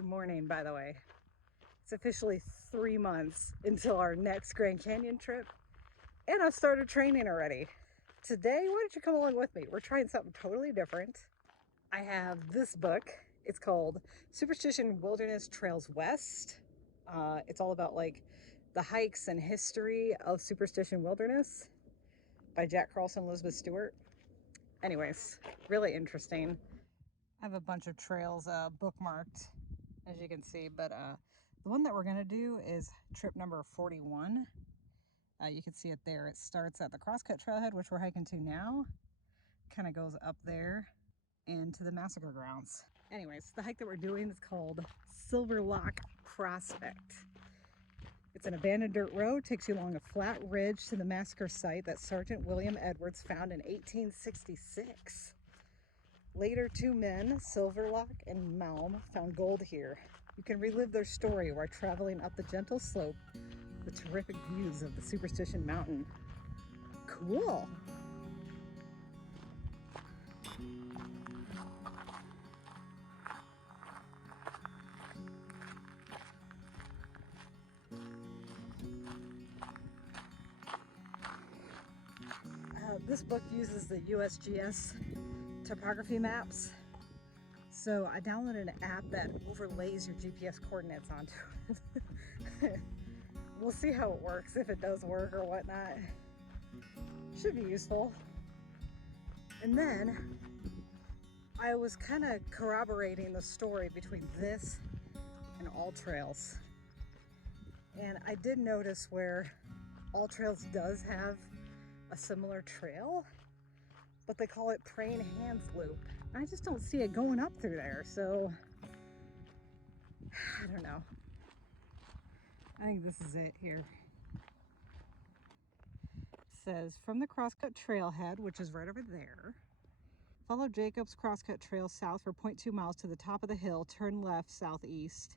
Good morning, by the way. It's officially 3 months until our next Grand Canyon trip, and I've started training already. Today, why don't you come along with me? We're trying something totally different. I have this book. It's called Superstition Wilderness Trails West. It's all about like the hikes and history of Superstition Wilderness by Jack Carlson and Elizabeth Stewart. Anyways, really interesting. I have a bunch of trails bookmarked, as you can see, but the one that we're going to do is trip number 41. You can see it there. It starts at the Crosscut Trailhead, which we're hiking to now. Kind of goes up there into the Massacre grounds. Anyways, the hike that we're doing is called Silverlock Prospect. It's an abandoned dirt road, takes you along a flat ridge to the massacre site that Sergeant William Edwards found in 1866. Later, two men, Silverlock and Malm, found gold here. You can relive their story while traveling up the gentle slope with terrific views of the Superstition Mountain. Cool! This book uses the USGS topography maps. So I downloaded an app that overlays your GPS coordinates onto it. We'll see how it works, if it does work or whatnot. Should be useful. And then I was kind of corroborating the story between this and All Trails. And I did notice where All Trails does have a similar trail, but they call it Praying Hands Loop. I just don't see it going up through there, so I don't know. I think this is it here. It says, from the Crosscut Trailhead, which is right over there, follow Jacob's Crosscut Trail south for 0.2 miles to the top of the hill, turn left southeast.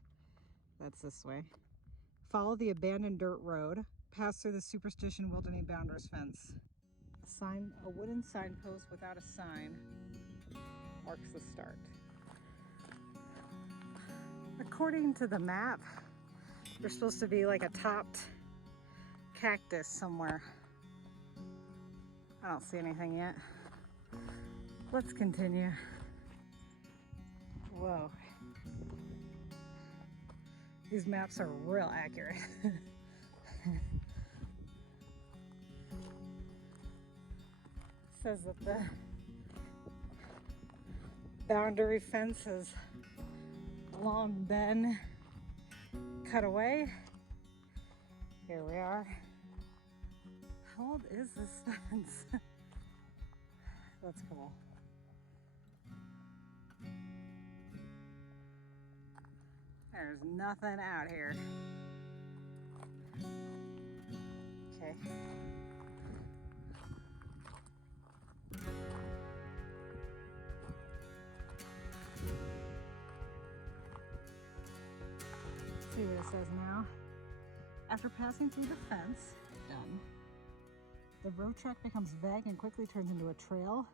That's this way. Follow the abandoned dirt road, pass through the Superstition Wilderness Boundaries fence. A wooden signpost without a sign marks the start. According to the map, there's supposed to be like a topped cactus somewhere. I don't see anything yet. Let's continue. Whoa. These maps are real accurate. Says that the boundary fence has long been cut away. Here we are. How old is this fence? That's cool. There's nothing out here. Okay. See what it says now. After passing through the fence, done. The road track becomes vague and quickly turns into a trail.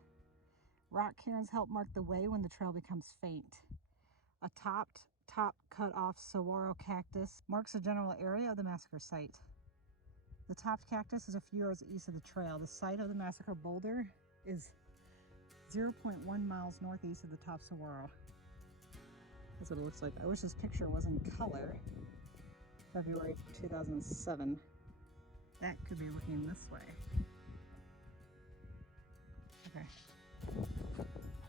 Rock cairns help mark the way when the trail becomes faint. A top cut off saguaro cactus marks the general area of the massacre site. The topped cactus is a few yards east of the trail. The site of the massacre boulder is 0.1 miles northeast of the top saguaro. That's what it looks like. I wish this picture was in color. February 2007. That could be looking this way. Okay.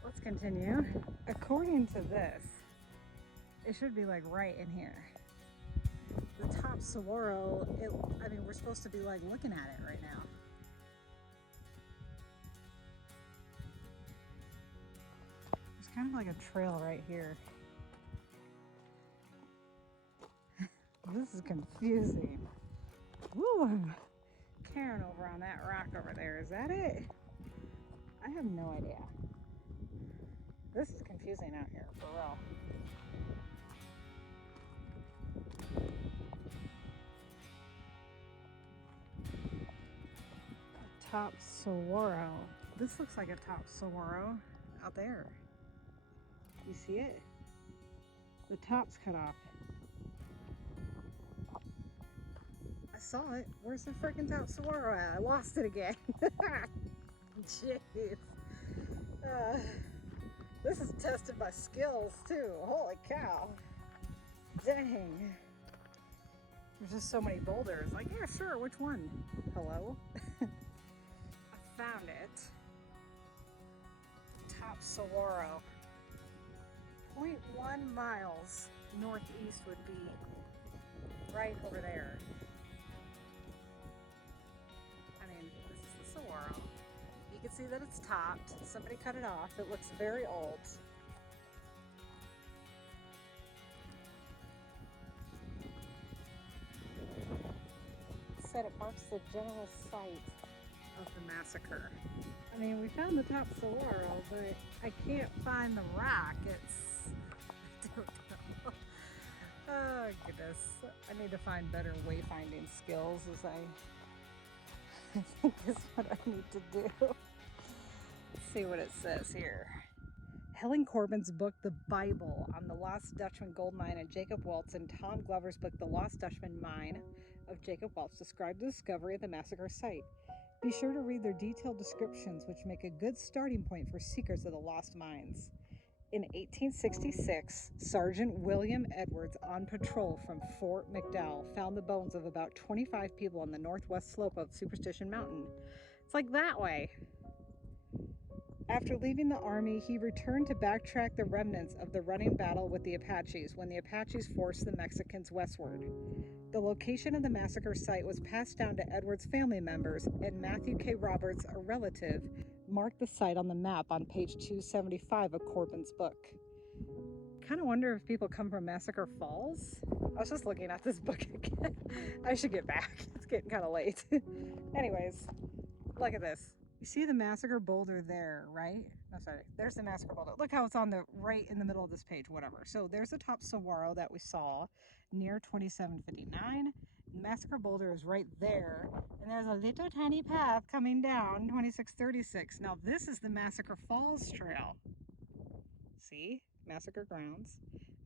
Let's continue. According to this, it should be like right in here. The top saguaro, I mean, we're supposed to be like looking at it right now. There's kind of like a trail right here. This is confusing. Woo, I'm carrying over on that rock over there. Is that it? I have no idea. This is confusing out here, for real. Top saguaro. This looks like a top saguaro out there. You see it? The top's cut off. I saw it. Where's the freaking top saguaro at? I lost it again. Jeez. This is tested by skills too. Holy cow. Dang. There's just so many boulders. Like, yeah, sure, which one? Hello? I found it. Top saguaro. 0.1 miles northeast would be right over there. I mean, this is the saguaro. You can see that it's topped. Somebody cut it off. It looks very old. Said it marks the general site of the massacre. I mean, we found the top saguaro, but I can't find the rock. I don't know. Oh goodness. I need to find better wayfinding skills as I think is what I need to do. Let's see what it says here. Helen Corbin's book, The Bible, on the Lost Dutchman Gold Mine, and Jacob Welch and Tom Glover's book, The Lost Dutchman Mine of Jacob Welch, describe the discovery of the massacre site. Be sure to read their detailed descriptions, which make a good starting point for seekers of the lost mines. In 1866, Sergeant William Edwards, on patrol from Fort McDowell, found the bones of about 25 people on the northwest slope of Superstition Mountain. It's like that way. After leaving the army, he returned to backtrack the remnants of the running battle with the Apaches when the Apaches forced the Mexicans westward. The location of the massacre site was passed down to Edwards' family members, and Matthew K. Roberts, a relative, marked the site on the map on page 275 of Corbin's book. Kind of wonder if people come from Massacre Falls? I was just looking at this book again. I should get back. It's getting kind of late. Anyways, look at this. You see the massacre boulder there, right? No, sorry. There's the massacre boulder. Look how it's on the right in the middle of this page, whatever. So there's the top saguaro that we saw near 2759. The massacre boulder is right there. And there's a little tiny path coming down 2636. Now this is the Massacre Falls Trail. See? Massacre Grounds.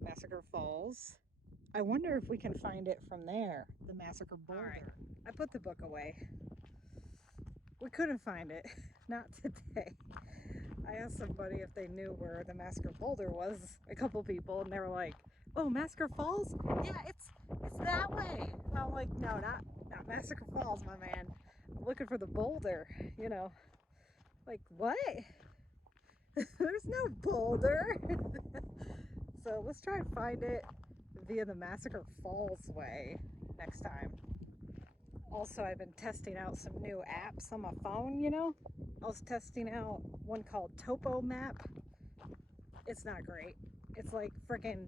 Massacre Falls. I wonder if we can find it from there, the massacre boulder. All right. I put the book away. We couldn't find it, not today. I asked somebody if they knew where the Massacre Boulder was, a couple people, and they were like, oh, Massacre Falls? Yeah, it's that way. And I'm like, no, not Massacre Falls, my man. I'm looking for the boulder, you know. Like, what? There's no boulder. So let's try and find it via the Massacre Falls way next time. Also, I've been testing out some new apps on my phone, you know. I was testing out one called Topo Map. It's not great. It's like freaking,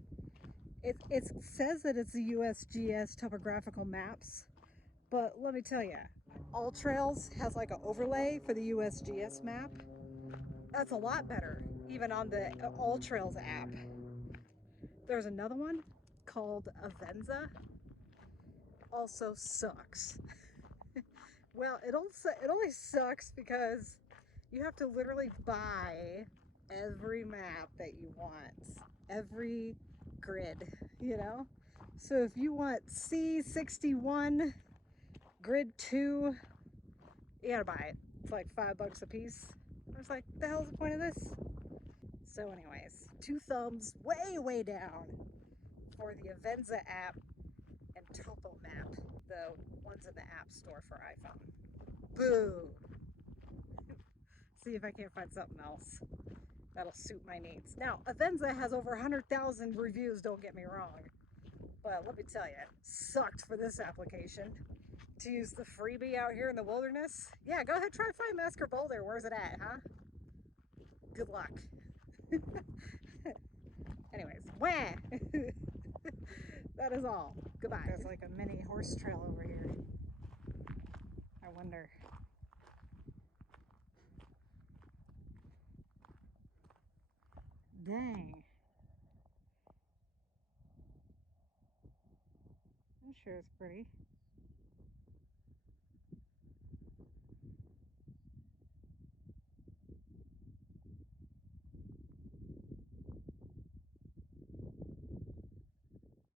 it says that it's the USGS topographical maps, but let me tell you, All Trails has like an overlay for the USGS map. That's a lot better, even on the All Trails app. There's another one called Avenza. Also sucks. Well, it only sucks because you have to literally buy every map that you want, every grid, you know? So if you want C61 grid 2, you gotta buy it. It's like $5 a piece. I was like, the hell's the point of this? So anyways, 2 thumbs way down for the Avenza app and Topo Map, the ones in the App Store for iPhone. Boo! See if I can't find something else that'll suit my needs. Now, Avenza has over 100,000 reviews, don't get me wrong. But let me tell you, it sucked for this application to use the freebie out here in the wilderness. Yeah, go ahead, try and find Massacre Boulder. Where's it at, huh? Good luck. Anyways, wah! That is all. Goodbye. There's like a mini horse trail over here. I wonder. Dang. I'm sure it's pretty.